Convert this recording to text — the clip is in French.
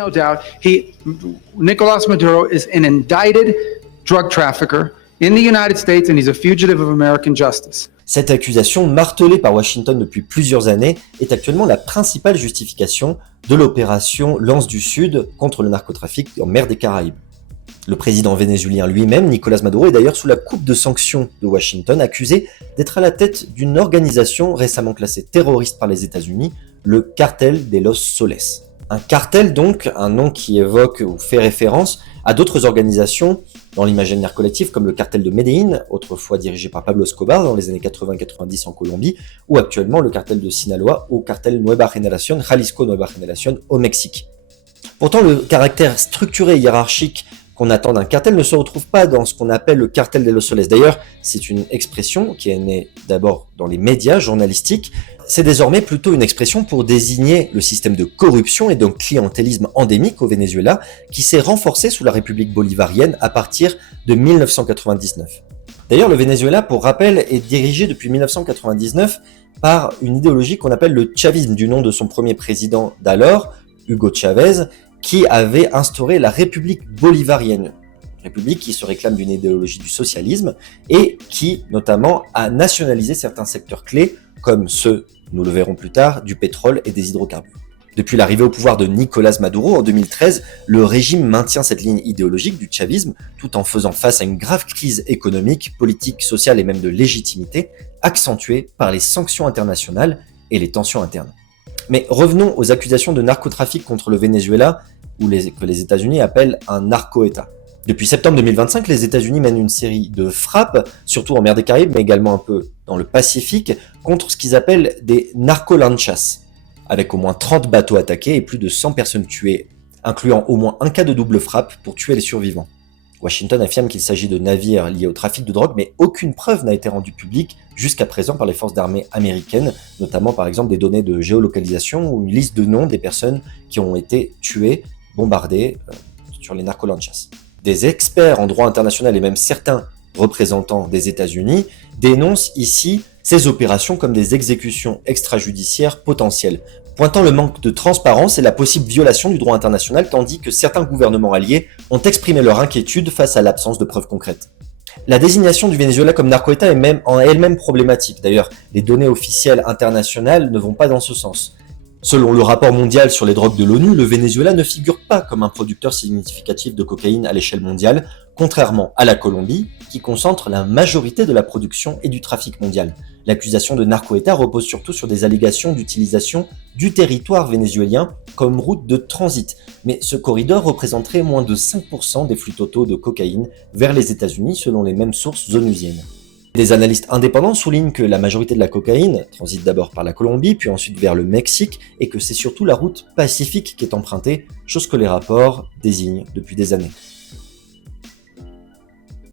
No doubt, Nicolas Maduro is an indicted drug trafficker in the United States and he's a fugitive of American justice. Cette accusation, martelée par Washington depuis plusieurs années, est actuellement la principale justification de l'opération Lance du Sud contre le narcotrafic en mer des Caraïbes. Le président vénézuélien lui-même, Nicolas Maduro, est d'ailleurs sous la coupe de sanctions de Washington, accusé d'être à la tête d'une organisation récemment classée terroriste par les États-Unis, le Cartel de los Soles. Un cartel donc, un nom qui évoque ou fait référence à d'autres organisations dans l'imaginaire collectif comme le cartel de Medellín, autrefois dirigé par Pablo Escobar dans les années 80-90 en Colombie, ou actuellement le cartel de Sinaloa ou cartel Nueva Generación, Jalisco Nueva Generación au Mexique. Pourtant, le caractère structuré et hiérarchique qu'on attend d'un cartel ne se retrouve pas dans ce qu'on appelle le cartel de los Soles. D'ailleurs, c'est une expression qui est née d'abord dans les médias journalistiques. C'est désormais plutôt une expression pour désigner le système de corruption et d'un clientélisme endémique au Venezuela qui s'est renforcé sous la République bolivarienne à partir de 1999. D'ailleurs, le Venezuela, pour rappel, est dirigé depuis 1999 par une idéologie qu'on appelle le chavisme, du nom de son premier président d'alors, Hugo Chavez, qui avait instauré la République bolivarienne, république qui se réclame d'une idéologie du socialisme et qui, notamment, a nationalisé certains secteurs clés, comme ceux, nous le verrons plus tard, du pétrole et des hydrocarbures. Depuis l'arrivée au pouvoir de Nicolás Maduro en 2013, le régime maintient cette ligne idéologique du chavisme tout en faisant face à une grave crise économique, politique, sociale et même de légitimité, accentuée par les sanctions internationales et les tensions internes. Mais revenons aux accusations de narcotrafic contre le Venezuela, que les États-Unis appellent un narco-État. Depuis septembre 2025, les États-Unis mènent une série de frappes, surtout en mer des Caraïbes, mais également un peu dans le Pacifique, contre ce qu'ils appellent des narcolanchas, avec au moins 30 bateaux attaqués et plus de 100 personnes tuées, incluant au moins un cas de double frappe pour tuer les survivants. Washington affirme qu'il s'agit de navires liés au trafic de drogue, mais aucune preuve n'a été rendue publique jusqu'à présent par les forces d'armée américaines, notamment par exemple des données de géolocalisation ou une liste de noms des personnes qui ont été tuées, bombardées sur les narcolanchas. Des experts en droit international et même certains représentants des États-Unis dénoncent ici ces opérations comme des exécutions extrajudiciaires potentielles, pointant le manque de transparence et la possible violation du droit international, tandis que certains gouvernements alliés ont exprimé leur inquiétude face à l'absence de preuves concrètes. La désignation du Venezuela comme narco-État est même en elle-même problématique. D'ailleurs, les données officielles internationales ne vont pas dans ce sens. Selon le rapport mondial sur les drogues de l'ONU, le Venezuela ne figure pas comme un producteur significatif de cocaïne à l'échelle mondiale, contrairement à la Colombie, qui concentre la majorité de la production et du trafic mondial. L'accusation de narco-État repose surtout sur des allégations d'utilisation du territoire vénézuélien comme route de transit, mais ce corridor représenterait moins de 5% des flux totaux de cocaïne vers les États-Unis selon les mêmes sources onusiennes. Des analystes indépendants soulignent que la majorité de la cocaïne transite d'abord par la Colombie, puis ensuite vers le Mexique, et que c'est surtout la route pacifique qui est empruntée, chose que les rapports désignent depuis des années.